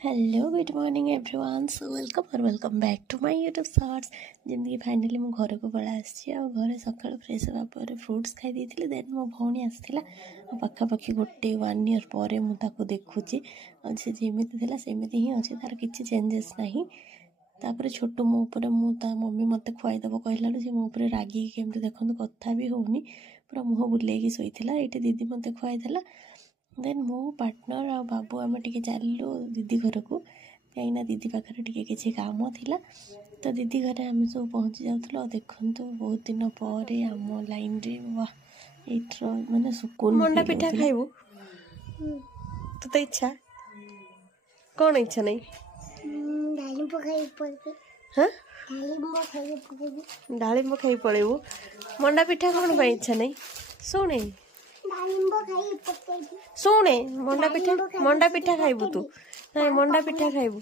Hello good morning everyone so welcome back to my YouTube shorts जमी finally मो घर को पड़ा घर सका फ्रेश होगा फ्रुट्स खाई देती देन मो भौणी आसाला पाखापाखि गोटे 1 ईयर पर मुझे देखुची से जमी सेमती ही अच्छे तार किसी चेंजेस ना तापर छोटू मो उपर मम्मी मत खुआईदेव कहला सी मो उपर रागिकी केमती देखो कथा भी होनी पूरा मुह बुलेकी शोला ये दीदी मत खुआईदेला देन मो पार्टनर आ बाबू आम टे चलू दीदी घर को कहीं दीदी पाखे टे किसी काम थिला तो दीदी घर आम सब पहुँची जाऊँ देखु बहुत दिन पर आम लाइन रे वाह ये माने सुकून मंडा पिठा खाइबू तो इच्छा कौन इच्छा नहीं डालिंब खाई पड़ेबू मंडा पिठा कौन इच्छा नहीं शुणे शुणे मंडा पिठा खाइबू तू नहीं मंडा पिठा खाइबू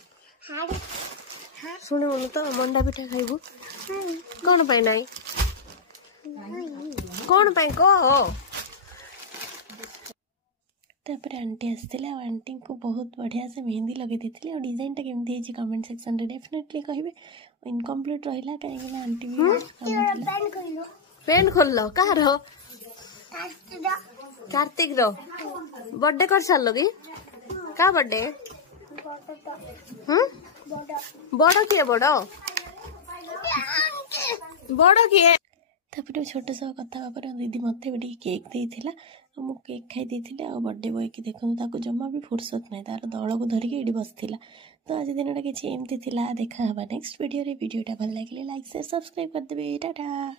शुणे बोलू तो मंडा पिठा खाइबू कौन पाई नहीं कौन पाई कह तापर आंटी आसते आंटी को बहुत बढ़िया से मेहंदी लगे देती और डिजाइन टा केमती कमेंट सेक्शन रे डेफिनेटली कहिबे इनकम्प्लीट रहिला कहीं आंटी भी पेन खोल कहार कार्तिक रो बर्थडे कर सार कि क्या बर्थडे बड़ किए बड़ किए तापर छोट सब कथा दीदी मत भी केक देती मु केक खाई देती बर्थडे बॉय की देखो जमा भी फुर्सत नहीं तार दल को धरिकी ये बसला तो आज दिन किसी एमती देखा हवा नेक्स्ट वीडियो रे वीडियोटा भल लगे लाइक शेयर सब्सक्राइब करदे टाटा।